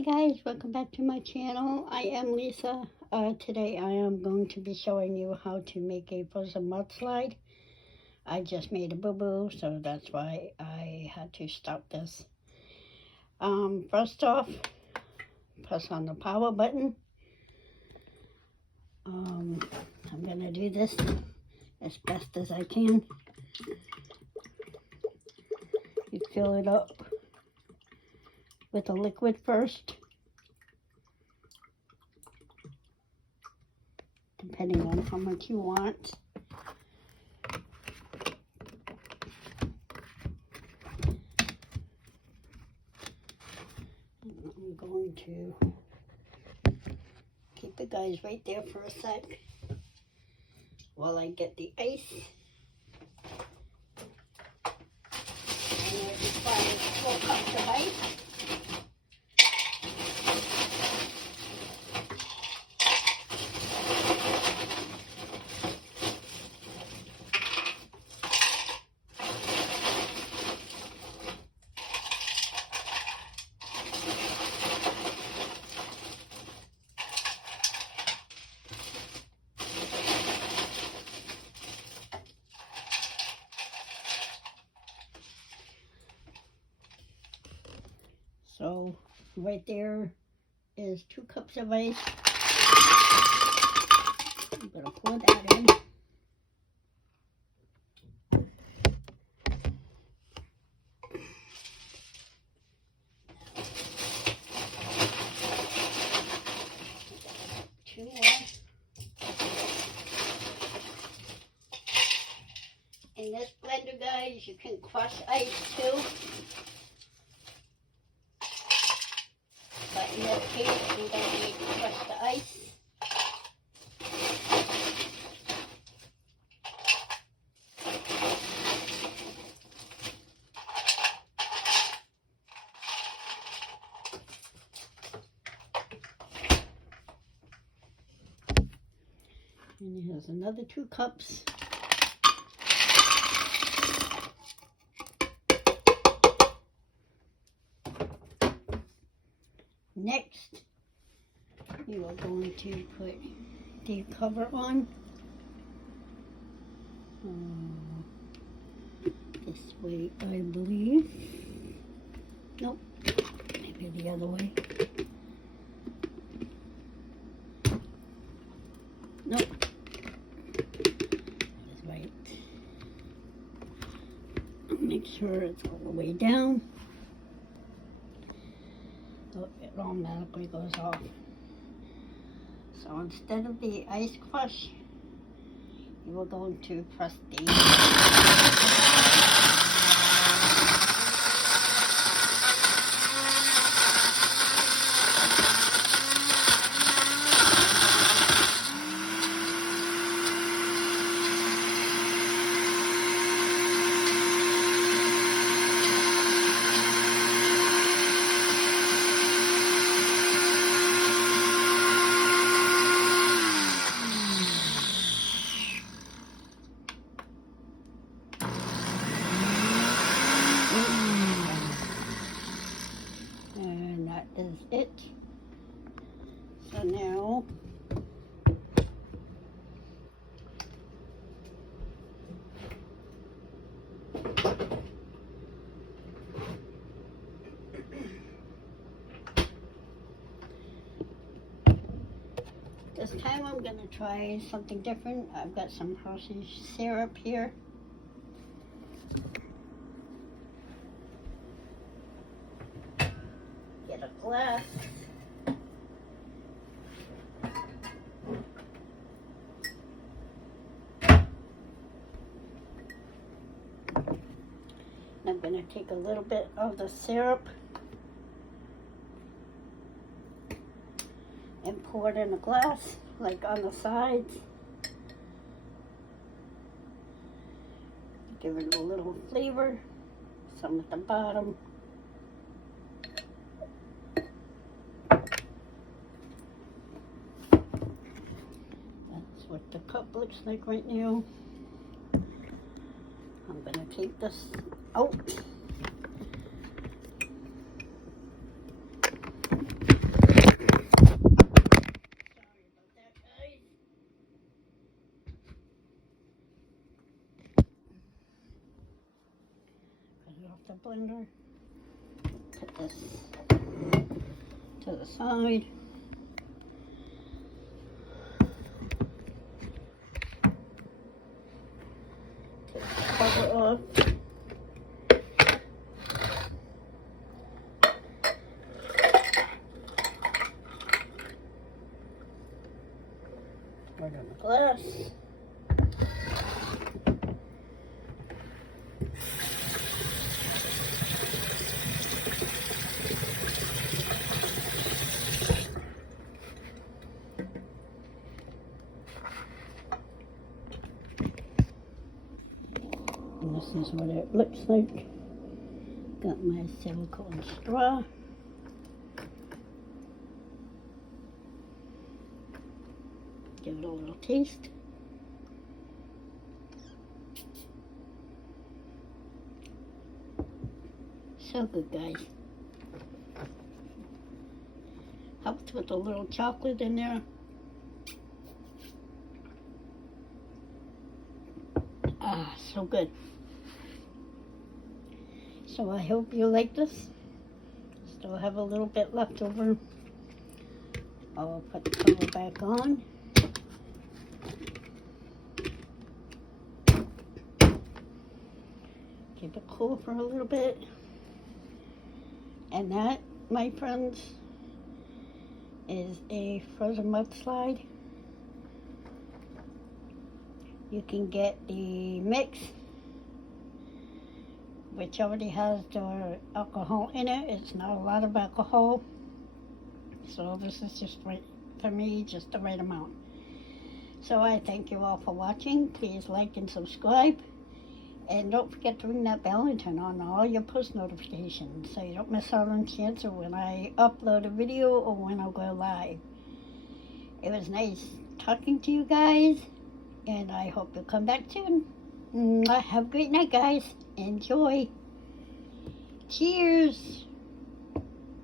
Hi guys, welcome back to my channel. I am Lisa. Today I am going to be showing you how to make a frozen mudslide. I just made a boo-boo, so that's why I had to stop this. First off, press on the power button. I'm gonna do this as best as I can. You fill it up with a liquid first, depending on how much you want. I'm going to keep it guys right there for a sec while I get the ice. And it requires 4 cups of ice. So right there is 2 cups of ice. I'm going to pour that in. Two more. In this blender, guys, you can crush ice too. But in this case, we don't need to crush the ice. And here's another 2 cups. Next, you are going to put the cover on. This way, I believe. Nope, maybe the other way. Nope, that's right. Make sure it's all the way down. So it automatically goes off. So instead of the ice crush, you are going to press the and that is it. So now this time I'm going to try something different. I've got some Hershey syrup here. Get a glass. I'm going to take a little bit of the syrup and pour it in a glass, like on the sides. Give it a little flavor, some at the bottom. That's what the cup looks like right now. I'm going to take this out. blender. Put this to the side. Take the cover off. Put on the glass. And this is what it looks like. Got my silicone straw. Give it a little taste. So good, guys. Helps with a little chocolate in there. Ah, so good. So I hope you like this. Still have a little bit left over. I'll put the cover back on. Keep it cool for a little bit. And that, my friends, is a frozen mudslide. You can get the mix, which already has the alcohol in it. It's not a lot of alcohol. So this is just right, for me, just the right amount. So I thank you all for watching. Please like and subscribe. And don't forget to ring that bell and turn on all your post notifications so you don't miss out on chance of when I upload a video or when I'll go live. It was nice talking to you guys, and I hope you'll come back soon. Have a great night, guys. Enjoy. Cheers.